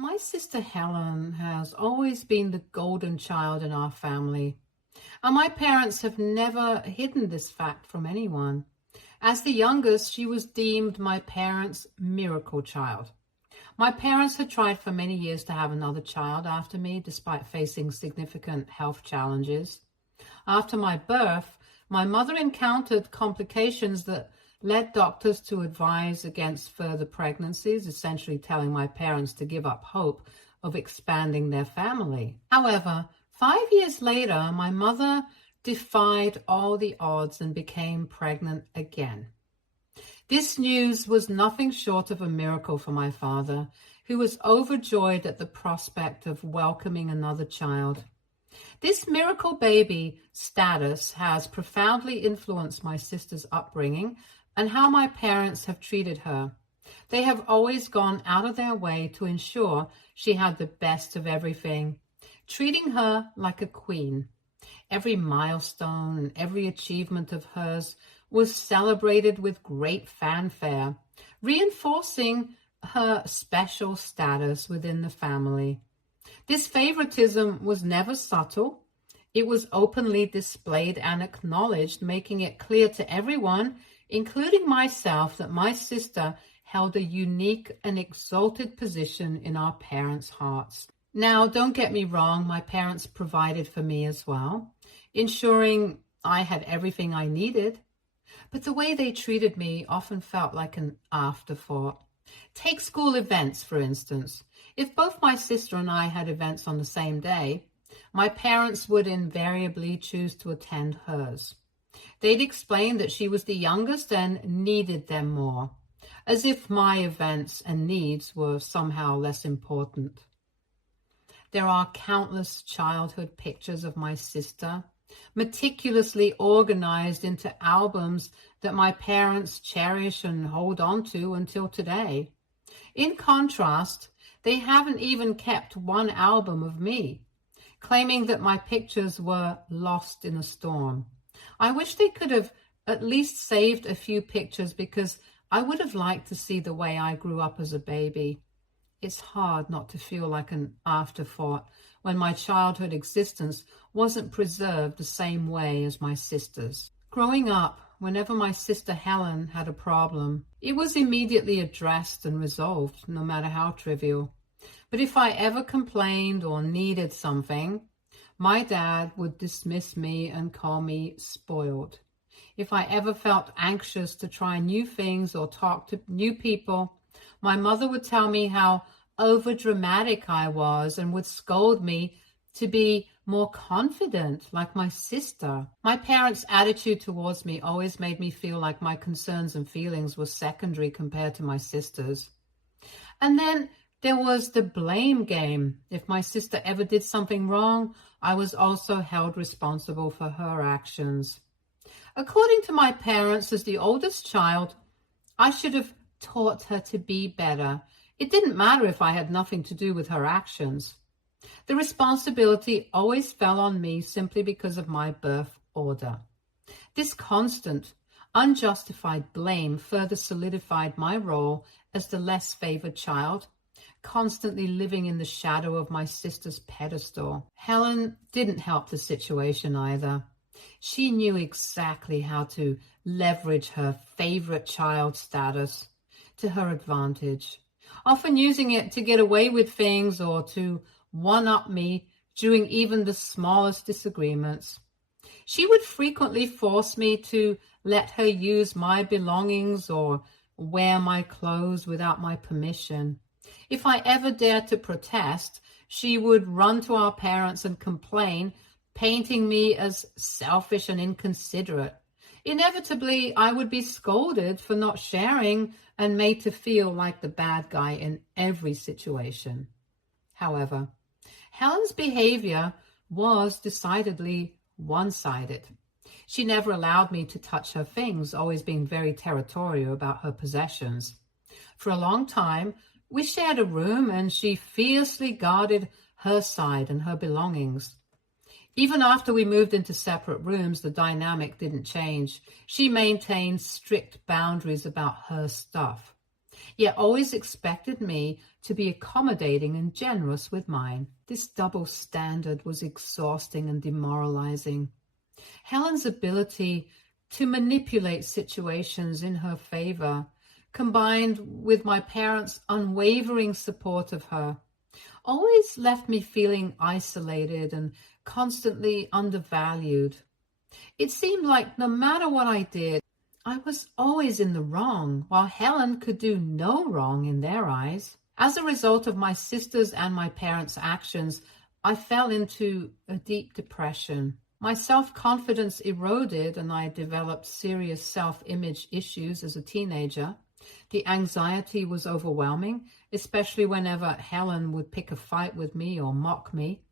My sister Helen has always been the golden child in our family, and my parents have never hidden this fact from anyone. As the youngest, she was deemed my parents' miracle child. My parents had tried for many years to have another child after me, despite facing significant health challenges. After my birth, my mother encountered complications that led doctors to advise against further pregnancies, essentially telling my parents to give up hope of expanding their family. However, 5 years later, my mother defied all the odds and became pregnant again. This news was nothing short of a miracle for my father, who was overjoyed at the prospect of welcoming another child. This miracle baby status has profoundly influenced my sister's upbringing and how my parents have treated her. They have always gone out of their way to ensure she had the best of everything, treating her like a queen. Every milestone and every achievement of hers was celebrated with great fanfare, reinforcing her special status within the family. This favoritism was never subtle. It was openly displayed and acknowledged, making it clear to everyone, including myself, that my sister held a unique and exalted position in our parents' hearts. Now, don't get me wrong, my parents provided for me as well, ensuring I had everything I needed. But the way they treated me often felt like an afterthought. Take school events, for instance. If both my sister and I had events on the same day, my parents would invariably choose to attend hers. They'd explain that she was the youngest and needed them more, as if my events and needs were somehow less important. There are countless childhood pictures of my sister, meticulously organized into albums that my parents cherish and hold on to until today. In contrast, they haven't even kept one album of me, claiming that my pictures were lost in a storm. I wish they could have at least saved a few pictures, because I would have liked to see the way I grew up as a baby. It's hard not to feel like an afterthought when my childhood existence wasn't preserved the same way as my sister's. Growing up, whenever my sister Helen had a problem, it was immediately addressed and resolved, no matter how trivial. But if I ever complained or needed something, my dad would dismiss me and call me spoiled. If I ever felt anxious to try new things or talk to new people, my mother would tell me how overdramatic I was and would scold me to be more confident like my sister. My parents' attitude towards me always made me feel like my concerns and feelings were secondary compared to my sister's. And then there was the blame game. If my sister ever did something wrong, I was also held responsible for her actions. According to my parents, as the oldest child, I should have taught her to be better. It didn't matter if I had nothing to do with her actions. The responsibility always fell on me simply because of my birth order. This constant, unjustified blame further solidified my role as the less favored child, constantly living in the shadow of my sister's pedestal. Helen didn't help the situation either. She knew exactly how to leverage her favorite child status to her advantage, often using it to get away with things or to one-up me during even the smallest disagreements. She would frequently force me to let her use my belongings or wear my clothes without my permission. If I ever dared to protest, she would run to our parents and complain, painting me as selfish and inconsiderate. Inevitably, I would be scolded for not sharing and made to feel like the bad guy in every situation. However, Helen's behavior was decidedly one-sided. She never allowed me to touch her things, always being very territorial about her possessions. For a long time, we shared a room, and she fiercely guarded her side and her belongings. Even after we moved into separate rooms, the dynamic didn't change. She maintained strict boundaries about her stuff. yet always expected me to be accommodating and generous with mine. This double standard was exhausting and demoralizing. Helen's ability to manipulate situations in her favor, combined with my parents' unwavering support of her, always left me feeling isolated and constantly undervalued. It seemed like no matter what I did, I was always in the wrong, while Helen could do no wrong in their eyes. As a result of my sisters' and my parents' actions, I fell into a deep depression. My self-confidence eroded and I developed serious self-image issues as a teenager. The anxiety was overwhelming, especially whenever Helen would pick a fight with me or mock me.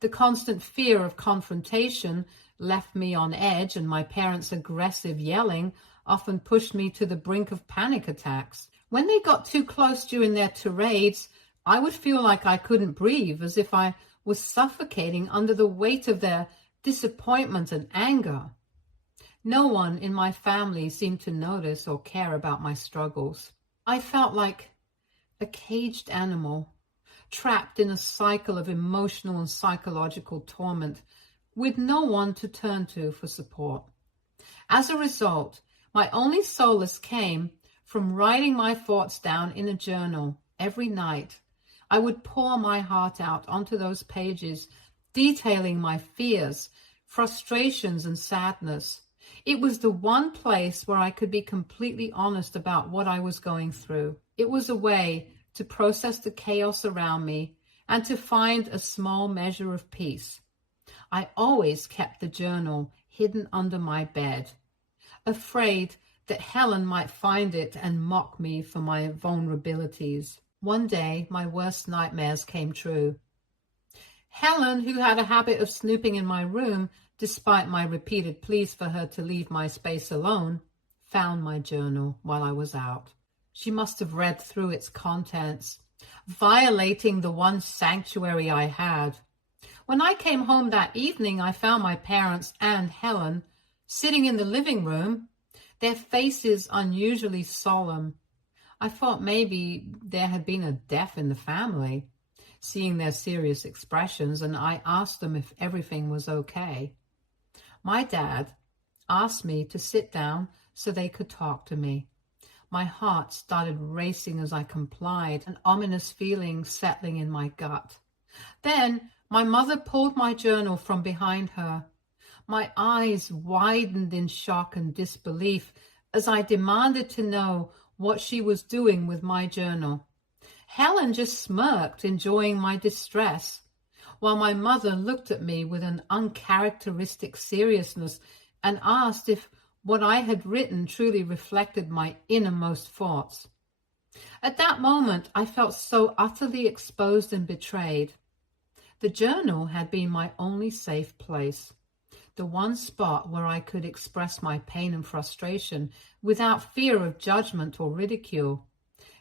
The constant fear of confrontation left me on edge, and my parents' aggressive yelling often pushed me to the brink of panic attacks. When they got too close during their tirades, I would feel like I couldn't breathe, as if I was suffocating under the weight of their disappointment and anger. No one in my family seemed to notice or care about my struggles. I felt like a caged animal, trapped in a cycle of emotional and psychological torment, with no one to turn to for support. As a result, my only solace came from writing my thoughts down in a journal every night. I would pour my heart out onto those pages, detailing my fears, frustrations, and sadness. It was the one place where I could be completely honest about what I was going through. It was a way to process the chaos around me and to find a small measure of peace. I always kept the journal hidden under my bed, afraid that Helen might find it and mock me for my vulnerabilities. One day, my worst nightmares came true. Helen, who had a habit of snooping in my room, despite my repeated pleas for her to leave my space alone, found my journal while I was out. She must have read through its contents, violating the one sanctuary I had. When I came home that evening, I found my parents and Helen sitting in the living room, their faces unusually solemn. I thought maybe there had been a death in the family, seeing their serious expressions, and I asked them if everything was okay. My dad asked me to sit down so they could talk to me. My heart started racing as I complied, an ominous feeling settling in my gut. Then my mother pulled my journal from behind her. My eyes widened in shock and disbelief as I demanded to know what she was doing with my journal. Helen just smirked, enjoying my distress, while my mother looked at me with an uncharacteristic seriousness and asked if what I had written truly reflected my innermost thoughts. At that moment, I felt so utterly exposed and betrayed. The journal had been my only safe place, the one spot where I could express my pain and frustration without fear of judgment or ridicule.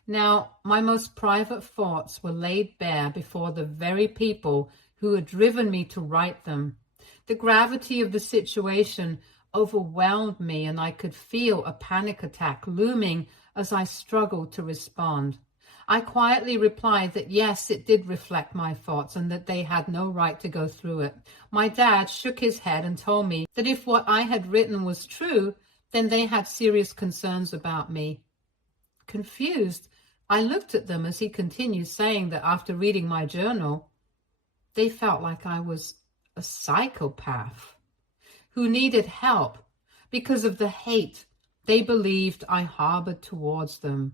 Now, my most private thoughts were laid bare before the very people who had driven me to write them. The gravity of the situation overwhelmed me, and I could feel a panic attack looming as I struggled to respond. I quietly replied that yes, it did reflect my thoughts and that they had no right to go through it. My dad shook his head and told me that if what I had written was true, then they had serious concerns about me. Confused, I looked at them as he continued, saying that after reading my journal, they felt like I was a psychopath who needed help because of the hate they believed I harbored towards them.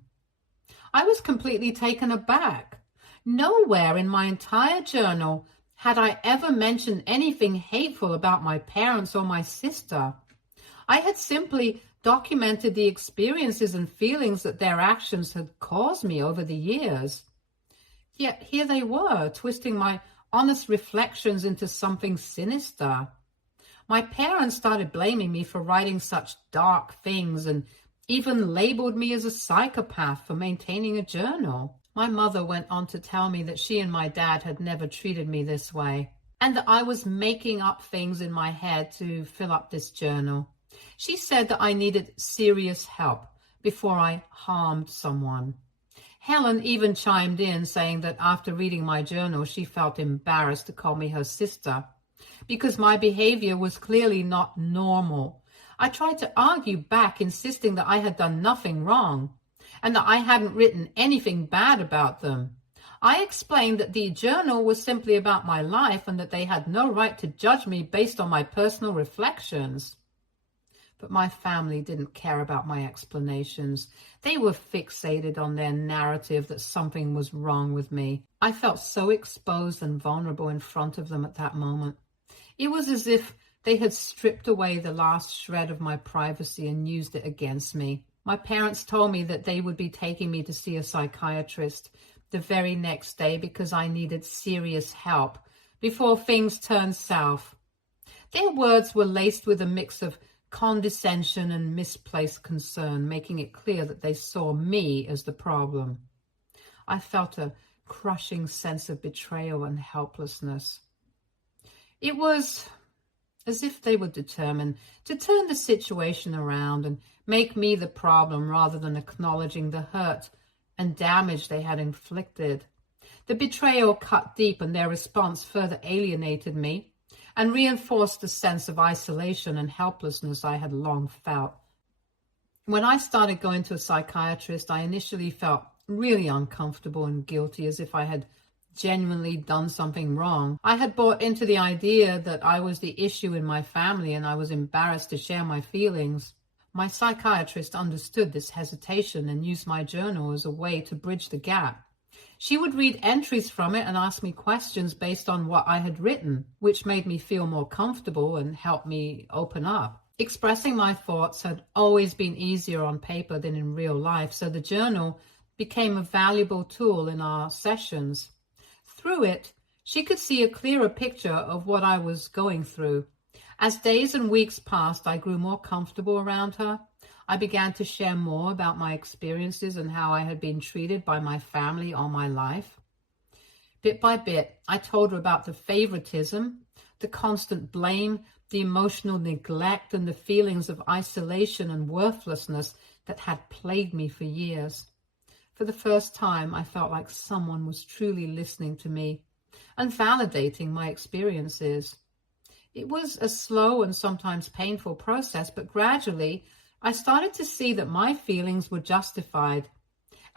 I was completely taken aback. Nowhere in my entire journal had I ever mentioned anything hateful about my parents or my sister. I had simply documented the experiences and feelings that their actions had caused me over the years. Yet here they were, twisting my honest reflections into something sinister. My parents started blaming me for writing such dark things and even labeled me as a psychopath for maintaining a journal. My mother went on to tell me that she and my dad had never treated me this way, and that I was making up things in my head to fill up this journal. She said that I needed serious help before I harmed someone. Helen even chimed in, saying that after reading my journal, she felt embarrassed to call me her sister because my behavior was clearly not normal. I tried to argue back, insisting that I had done nothing wrong and that I hadn't written anything bad about them. I explained that the journal was simply about my life and that they had no right to judge me based on my personal reflections. But my family didn't care about my explanations. They were fixated on their narrative that something was wrong with me. I felt so exposed and vulnerable in front of them at that moment. It was as if they had stripped away the last shred of my privacy and used it against me. My parents told me that they would be taking me to see a psychiatrist the very next day because I needed serious help before things turned south. Their words were laced with a mix of condescension and misplaced concern, making it clear that they saw me as the problem. I felt a crushing sense of betrayal and helplessness. It was as if they were determined to turn the situation around and make me the problem rather than acknowledging the hurt and damage they had inflicted. The betrayal cut deep, and their response further alienated me and reinforced the sense of isolation and helplessness I had long felt. When I started going to a psychiatrist, I initially felt really uncomfortable and guilty, as if I had genuinely done something wrong. I had bought into the idea that I was the issue in my family and I was embarrassed to share my feelings. My psychiatrist understood this hesitation and used my journal as a way to bridge the gap. She would read entries from it and ask me questions based on what I had written, which made me feel more comfortable and helped me open up. Expressing my thoughts had always been easier on paper than in real life, so the journal became a valuable tool in our sessions. Through it, she could see a clearer picture of what I was going through. As days and weeks passed, I grew more comfortable around her. I began to share more about my experiences and how I had been treated by my family all my life. Bit by bit, I told her about the favoritism, the constant blame, the emotional neglect, and the feelings of isolation and worthlessness that had plagued me for years. For the first time, I felt like someone was truly listening to me and validating my experiences. It was a slow and sometimes painful process, but gradually, I started to see that my feelings were justified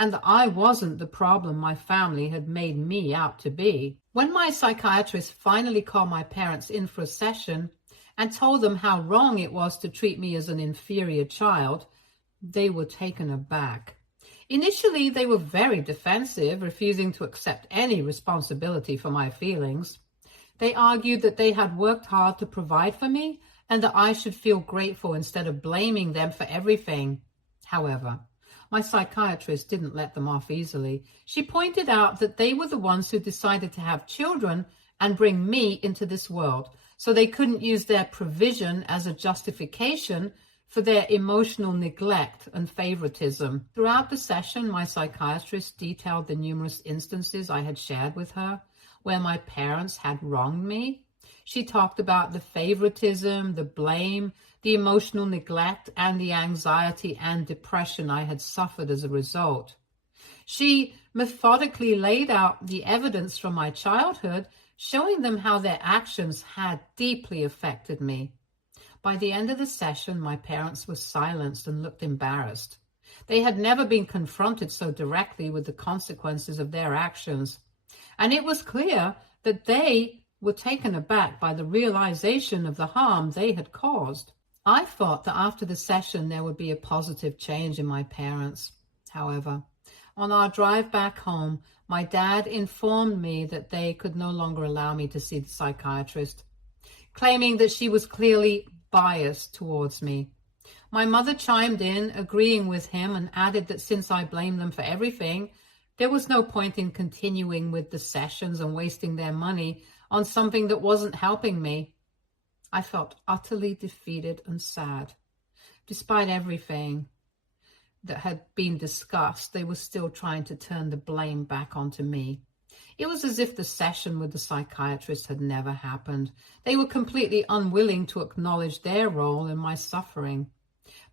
and that I wasn't the problem my family had made me out to be. When my psychiatrist finally called my parents in for a session and told them how wrong it was to treat me as an inferior child, they were taken aback. Initially, they were very defensive, refusing to accept any responsibility for my feelings. They argued that they had worked hard to provide for me and that I should feel grateful instead of blaming them for everything. However, my psychiatrist didn't let them off easily. She pointed out that they were the ones who decided to have children and bring me into this world, so they couldn't use their provision as a justification for their emotional neglect and favoritism. Throughout the session, my psychiatrist detailed the numerous instances I had shared with her where my parents had wronged me. She talked about the favoritism, the blame, the emotional neglect, and the anxiety and depression I had suffered as a result. She methodically laid out the evidence from my childhood, showing them how their actions had deeply affected me. By the end of the session, my parents were silenced and looked embarrassed. They had never been confronted so directly with the consequences of their actions, and it was clear that they were taken aback by the realization of the harm they had caused. I thought that after the session there would be a positive change in my parents. However, on our drive back home, my dad informed me that they could no longer allow me to see the psychiatrist, claiming that she was clearly biased towards me. My mother chimed in, agreeing with him, and added that since I blamed them for everything, there was no point in continuing with the sessions and wasting their money on something that wasn't helping me. I felt utterly defeated and sad. Despite everything that had been discussed, they were still trying to turn the blame back onto me. It was as if the session with the psychiatrist had never happened. They were completely unwilling to acknowledge their role in my suffering.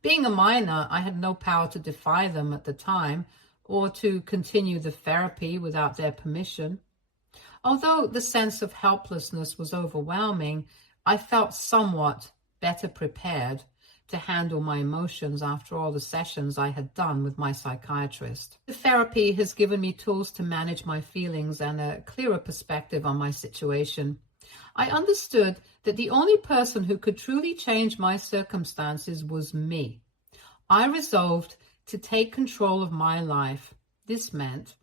Being a minor, I had no power to defy them at the time or to continue the therapy without their permission. Although the sense of helplessness was overwhelming, I felt somewhat better prepared to handle my emotions after all the sessions I had done with my psychiatrist. The therapy has given me tools to manage my feelings and a clearer perspective on my situation. I understood that the only person who could truly change my circumstances was me. I resolved to take control of my life. This meant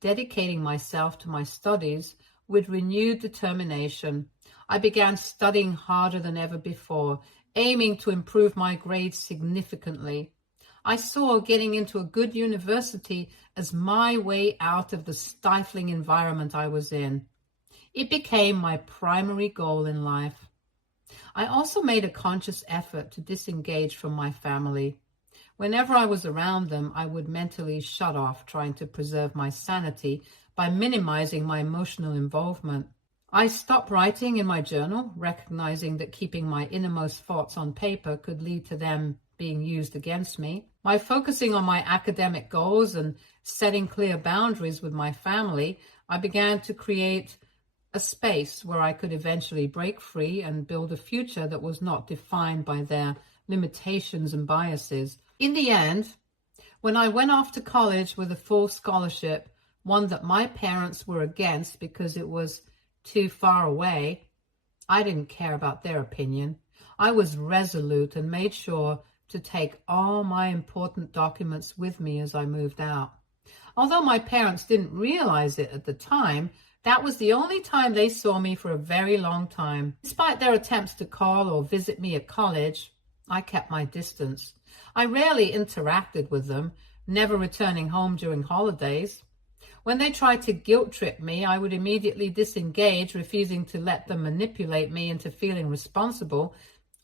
dedicating myself to my studies with renewed determination. I began studying harder than ever before, aiming to improve my grades significantly. I saw getting into a good university as my way out of the stifling environment I was in. It became my primary goal in life. I also made a conscious effort to disengage from my family. Whenever I was around them, I would mentally shut off, trying to preserve my sanity by minimizing my emotional involvement. I stopped writing in my journal, recognizing that keeping my innermost thoughts on paper could lead to them being used against me. By focusing on my academic goals and setting clear boundaries with my family, I began to create a space where I could eventually break free and build a future that was not defined by their limitations and biases. In the end, when I went off to college with a full scholarship, one that my parents were against because it was too far away, I didn't care about their opinion. I was resolute and made sure to take all my important documents with me as I moved out. Although my parents didn't realize it at the time, that was the only time they saw me for a very long time. Despite their attempts to call or visit me at college, I kept my distance. I rarely interacted with them, never returning home during holidays. When they tried to guilt trip me, I would immediately disengage, refusing to let them manipulate me into feeling responsible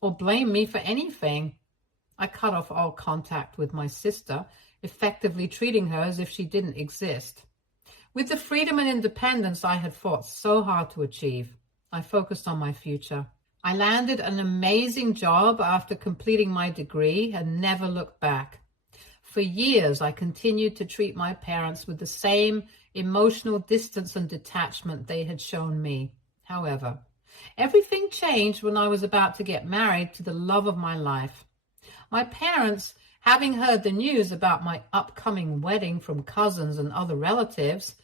or blame me for anything. I cut off all contact with my sister, effectively treating her as if she didn't exist. With the freedom and independence I had fought so hard to achieve, I focused on my future. I landed an amazing job after completing my degree and never looked back. For years, I continued to treat my parents with the same emotional distance and detachment they had shown me. However, everything changed when I was about to get married to the love of my life. My parents, having heard the news about my upcoming wedding from cousins and other relatives,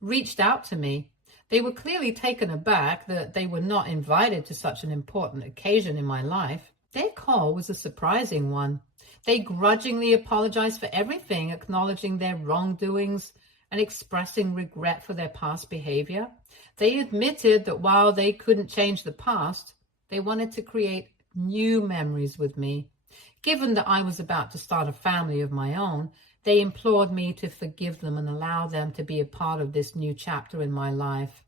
reached out to me. They were clearly taken aback that they were not invited to such an important occasion in my life. Their call was a surprising one. They grudgingly apologized for everything, acknowledging their wrongdoings and expressing regret for their past behavior. They admitted that while they couldn't change the past, they wanted to create new memories with me. Given that I was about to start a family of my own, they implored me to forgive them and allow them to be a part of this new chapter in my life.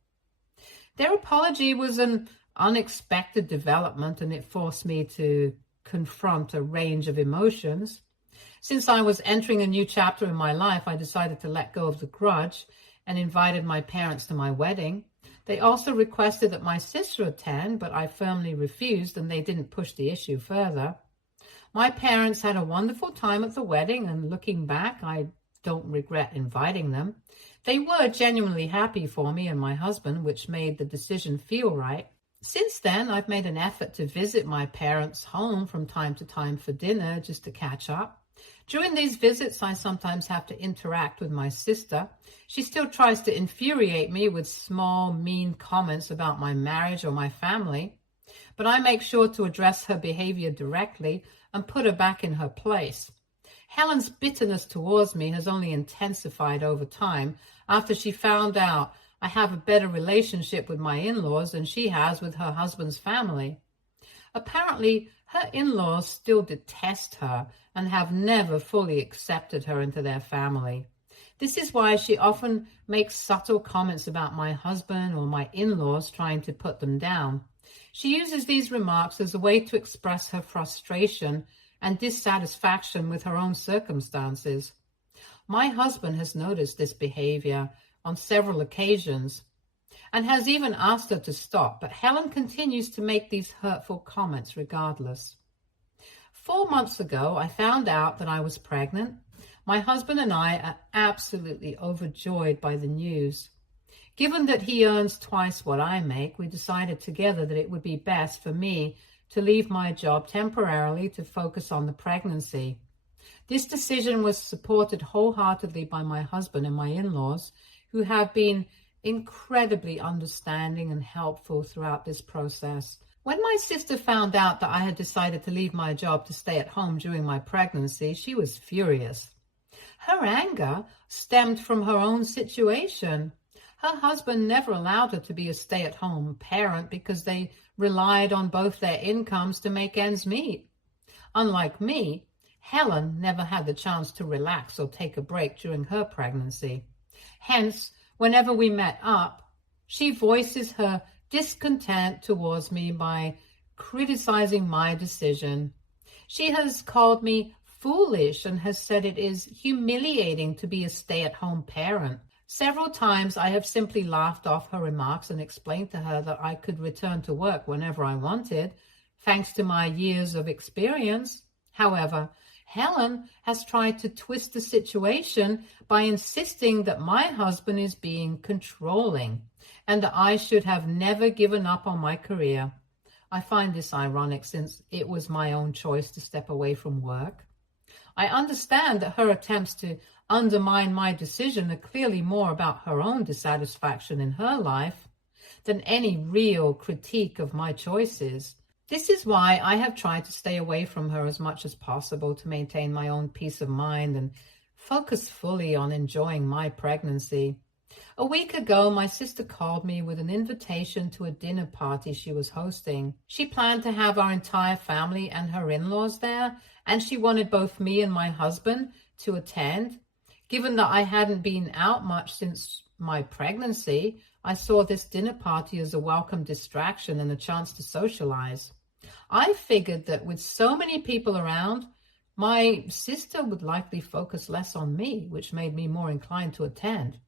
Their apology was an unexpected development, and it forced me to confront a range of emotions. Since I was entering a new chapter in my life, I decided to let go of the grudge and invited my parents to my wedding. They also requested that my sister attend, but I firmly refused, and they didn't push the issue further. My parents had a wonderful time at the wedding, and looking back, I don't regret inviting them. They were genuinely happy for me and my husband, which made the decision feel right. Since then, I've made an effort to visit my parents' home from time to time for dinner, just to catch up. During these visits, I sometimes have to interact with my sister. She still tries to infuriate me with small, mean comments about my marriage or my family, but I make sure to address her behavior directly and put her back in her place. Helen's bitterness towards me has only intensified over time after she found out I have a better relationship with my in-laws than she has with her husband's family. Apparently, her in-laws still detest her and have never fully accepted her into their family. This is why she often makes subtle comments about my husband or my in-laws, trying to put them down. She uses these remarks as a way to express her frustration and dissatisfaction with her own circumstances. My husband has noticed this behavior on several occasions and has even asked her to stop, but Helen continues to make these hurtful comments regardless. 4 months ago, I found out that I was pregnant. My husband and I are absolutely overjoyed by the news. Given that he earns twice what I make, we decided together that it would be best for me to leave my job temporarily to focus on the pregnancy. This decision was supported wholeheartedly by my husband and my in-laws, who have been incredibly understanding and helpful throughout this process. When my sister found out that I had decided to leave my job to stay at home during my pregnancy, she was furious. Her anger stemmed from her own situation. Her husband never allowed her to be a stay-at-home parent because they relied on both their incomes to make ends meet. Unlike me, Helen never had the chance to relax or take a break during her pregnancy. Hence, whenever we met up, she voices her discontent towards me by criticizing my decision. She has called me foolish and has said it is humiliating to be a stay-at-home parent. Several times I have simply laughed off her remarks and explained to her that I could return to work whenever I wanted, thanks to my years of experience. However, Helen has tried to twist the situation by insisting that my husband is being controlling and that I should have never given up on my career. I find this ironic since it was my own choice to step away from work. I understand that her attempts to undermine my decision are clearly more about her own dissatisfaction in her life than any real critique of my choices. This is why I have tried to stay away from her as much as possible to maintain my own peace of mind and focus fully on enjoying my pregnancy. A week ago, my sister called me with an invitation to a dinner party she was hosting. She planned to have our entire family and her in-laws there, and she wanted both me and my husband to attend. Given that I hadn't been out much since my pregnancy, I saw this dinner party as a welcome distraction and a chance to socialize. I figured that with so many people around, my sister would likely focus less on me, which made me more inclined to attend.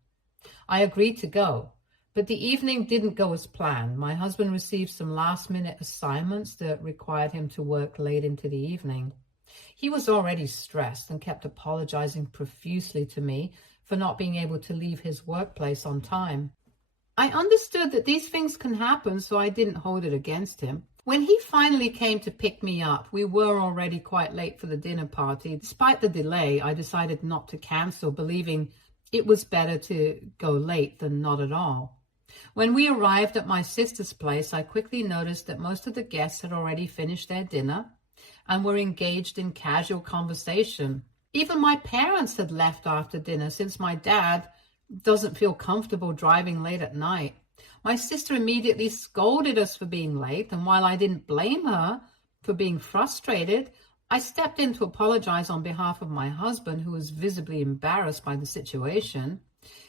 I agreed to go, but the evening didn't go as planned. My husband received some last-minute assignments that required him to work late into the evening. He was already stressed and kept apologizing profusely to me for not being able to leave his workplace on time. I understood that these things can happen, so I didn't hold it against him. When he finally came to pick me up, we were already quite late for the dinner party. Despite the delay, I decided not to cancel, believing it was better to go late than not at all. When we arrived at my sister's place, I quickly noticed that most of the guests had already finished their dinner and were engaged in casual conversation. Even my parents had left after dinner, since my dad doesn't feel comfortable driving late at night. My sister immediately scolded us for being late, and while I didn't blame her for being frustrated, I stepped in to apologize on behalf of my husband, who was visibly embarrassed by the situation.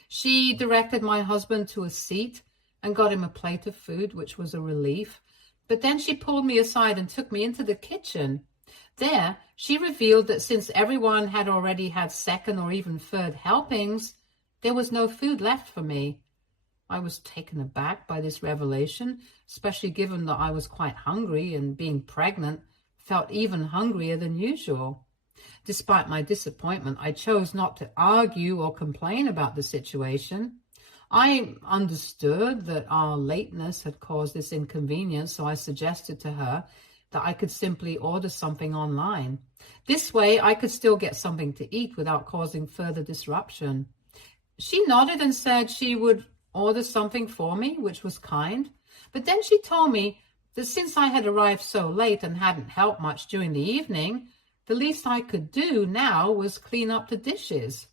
She directed my husband to a seat and got him a plate of food, which was a relief. But then she pulled me aside and took me into the kitchen. There, she revealed that since everyone had already had second or even third helpings, there was no food left for me. I was taken aback by this revelation, especially given that I was quite hungry and, being pregnant, felt even hungrier than usual. Despite my disappointment, I chose not to argue or complain about the situation. I understood that our lateness had caused this inconvenience, so I suggested to her that I could simply order something online. This way, I could still get something to eat without causing further disruption. She nodded and said she would order something for me, which was kind. But then she told me that since I had arrived so late and hadn't helped much during the evening, the least I could do now was clean up the dishes.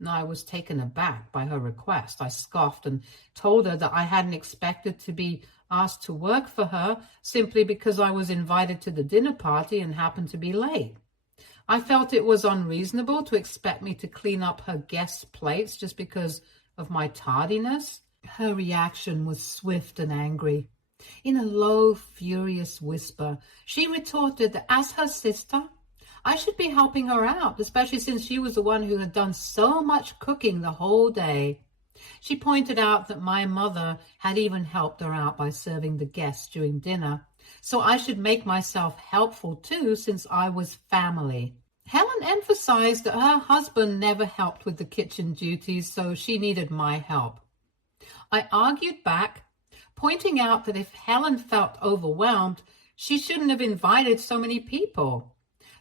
Now, I was taken aback by her request. I scoffed and told her that I hadn't expected to be asked to work for her simply because I was invited to the dinner party and happened to be late. I felt it was unreasonable to expect me to clean up her guests' plates just because of my tardiness. Her reaction was swift and angry. In a low, furious whisper, she retorted that as her sister, I should be helping her out, especially since she was the one who had done so much cooking the whole day. She pointed out that my mother had even helped her out by serving the guests during dinner, so I should make myself helpful too, since I was family. Helen emphasized that her husband never helped with the kitchen duties, so she needed my help. I argued back, pointing out that if Helen felt overwhelmed, she shouldn't have invited so many people.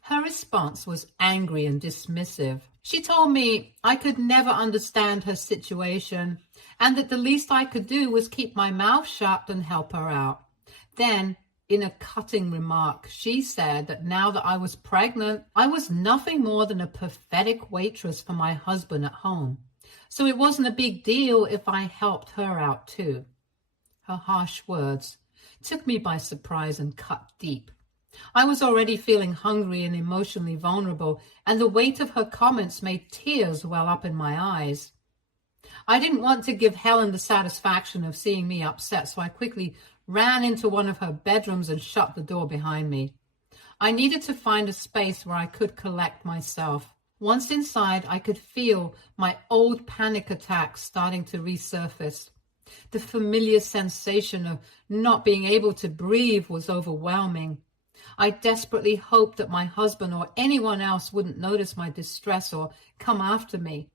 Her response was angry and dismissive. She told me I could never understand her situation and that the least I could do was keep my mouth shut and help her out. Then, in a cutting remark, she said that now that I was pregnant, I was nothing more than a pathetic waitress for my husband at home. So it wasn't a big deal if I helped her out too. Her harsh words took me by surprise and cut deep. I was already feeling hungry and emotionally vulnerable, and the weight of her comments made tears well up in my eyes. I didn't want to give Helen the satisfaction of seeing me upset, so I quickly ran into one of her bedrooms and shut the door behind me. I needed to find a space where I could collect myself. Once inside, I could feel my old panic attacks starting to resurface. The familiar sensation of not being able to breathe was overwhelming. I desperately hoped that my husband or anyone else wouldn't notice my distress or come after me.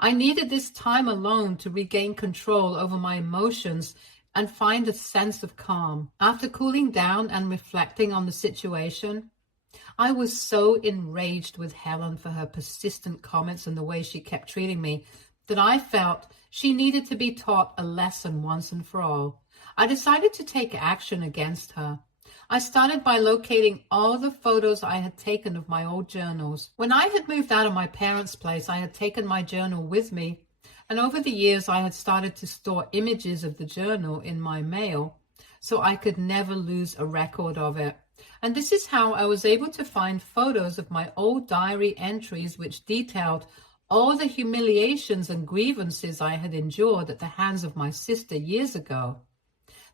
I needed this time alone to regain control over my emotions and find a sense of calm. After cooling down and reflecting on the situation, I was so enraged with Helen for her persistent comments and the way she kept treating me that I felt she needed to be taught a lesson once and for all. I decided to take action against her. I started by locating all the photos I had taken of my old journals. When I had moved out of my parents' place, I had taken my journal with me, and over the years I had started to store images of the journal in my mail so I could never lose a record of it. And this is how I was able to find photos of my old diary entries which detailed all the humiliations and grievances I had endured at the hands of my sister years ago.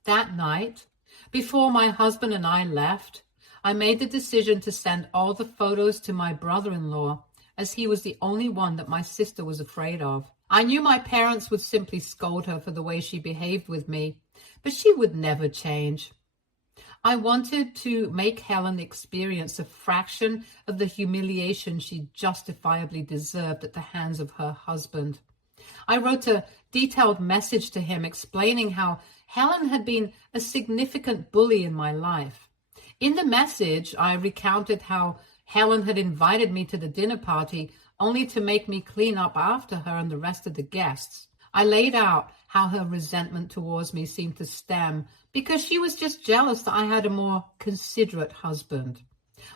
That night, before my husband and I left, I made the decision to send all the photos to my brother-in-law, as he was the only one that my sister was afraid of. I knew my parents would simply scold her for the way she behaved with me, but she would never change. I wanted to make Helen experience a fraction of the humiliation she justifiably deserved at the hands of her husband. I wrote a detailed message to him explaining how Helen had been a significant bully in my life. In the message, I recounted how Helen had invited me to the dinner party only to make me clean up after her and the rest of the guests. I laid out how her resentment towards me seemed to stem because she was just jealous that I had a more considerate husband.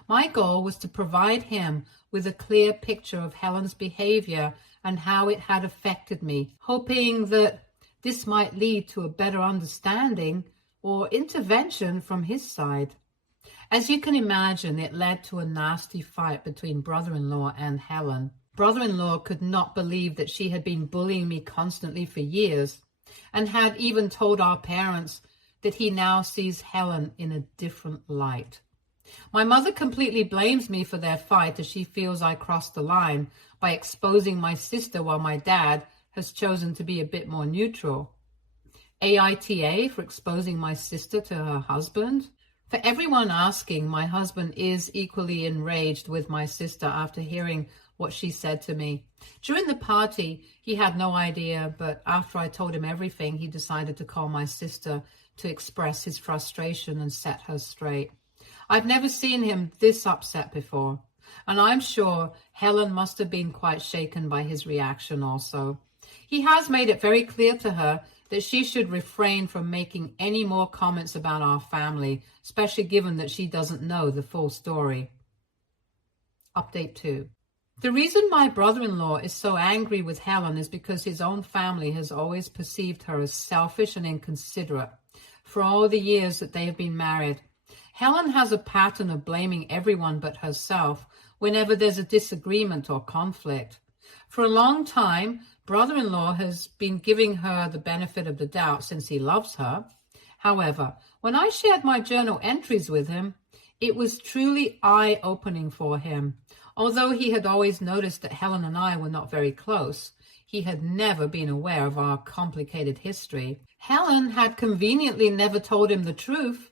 My goal was to provide him with a clear picture of Helen's behavior and how it had affected me, hoping that this might lead to a better understanding or intervention from his side. As you can imagine, it led to a nasty fight between brother-in-law and Helen. Brother-in-law could not believe that she had been bullying me constantly for years and had even told our parents that he now sees Helen in a different light. My mother completely blames me for their fight as she feels I crossed the line by exposing my sister while my dad has chosen to be a bit more neutral. AITA for exposing my sister to her husband. For everyone asking, my husband is equally enraged with my sister after hearing what she said to me. During the party, he had no idea, but after I told him everything, he decided to call my sister to express his frustration and set her straight. I've never seen him this upset before, and I'm sure Helen must have been quite shaken by his reaction also. He has made it very clear to her that she should refrain from making any more comments about our family, especially given that she doesn't know the full story. Update 2. The reason my brother-in-law is so angry with Helen is because his own family has always perceived her as selfish and inconsiderate for all the years that they have been married. Helen has a pattern of blaming everyone but herself whenever there's a disagreement or conflict. For a long time, brother-in-law has been giving her the benefit of the doubt since he loves her. However, when I shared my journal entries with him, it was truly eye-opening for him. Although he had always noticed that Helen and I were not very close, he had never been aware of our complicated history. Helen had conveniently never told him the truth.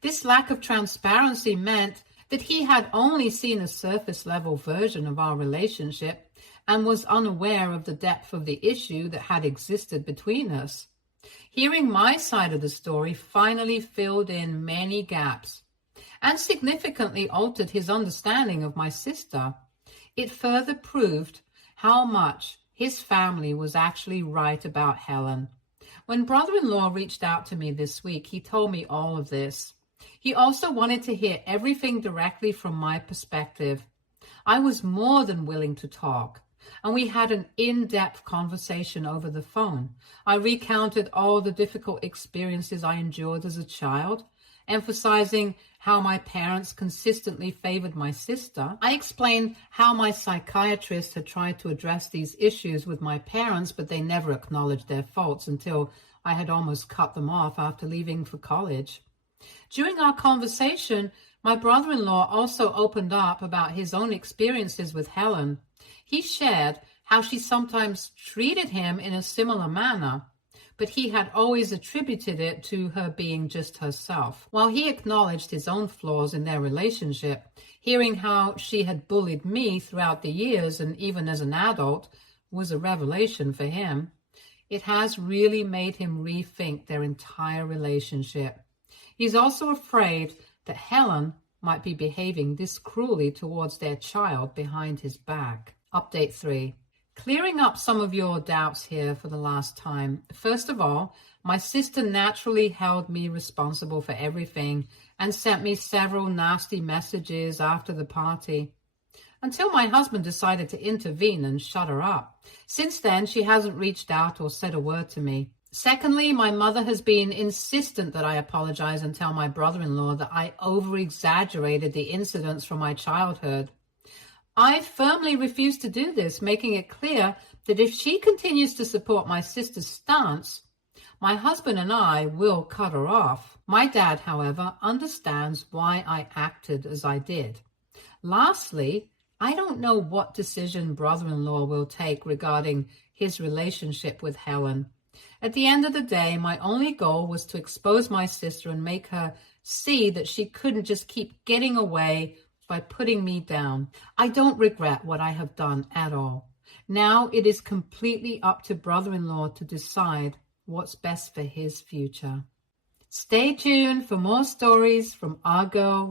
This lack of transparency meant that he had only seen a surface-level version of our relationship and was unaware of the depth of the issue that had existed between us. Hearing my side of the story finally filled in many gaps and significantly altered his understanding of my sister. It further proved how much his family was actually right about Helen. When brother-in-law reached out to me this week, he told me all of this. He also wanted to hear everything directly from my perspective. I was more than willing to talk, and we had an in-depth conversation over the phone. I recounted all the difficult experiences I endured as a child, emphasizing how my parents consistently favored my sister. I explained how my psychiatrist had tried to address these issues with my parents, but they never acknowledged their faults until I had almost cut them off after leaving for college. During our conversation, my brother-in-law also opened up about his own experiences with Helen. He shared how she sometimes treated him in a similar manner, but he had always attributed it to her being just herself. While he acknowledged his own flaws in their relationship, hearing how she had bullied me throughout the years and even as an adult was a revelation for him. It has really made him rethink their entire relationship. He's also afraid that Helen might be behaving this cruelly towards their child behind his back. Update 3. Clearing up some of your doubts here for the last time. First of all, my sister naturally held me responsible for everything and sent me several nasty messages after the party, until my husband decided to intervene and shut her up. Since then, she hasn't reached out or said a word to me. Secondly, my mother has been insistent that I apologize and tell my brother-in-law that I over-exaggerated the incidents from my childhood. I firmly refuse to do this, making it clear that if she continues to support my sister's stance, my husband and I will cut her off. My dad, however, understands why I acted as I did. Lastly, I don't know what decision brother-in-law will take regarding his relationship with Helen. At the end of the day, my only goal was to expose my sister and make her see that she couldn't just keep getting away by putting me down. I don't regret what I have done at all. Now it is completely up to brother-in-law to decide what's best for his future. Stay tuned for more stories from our girl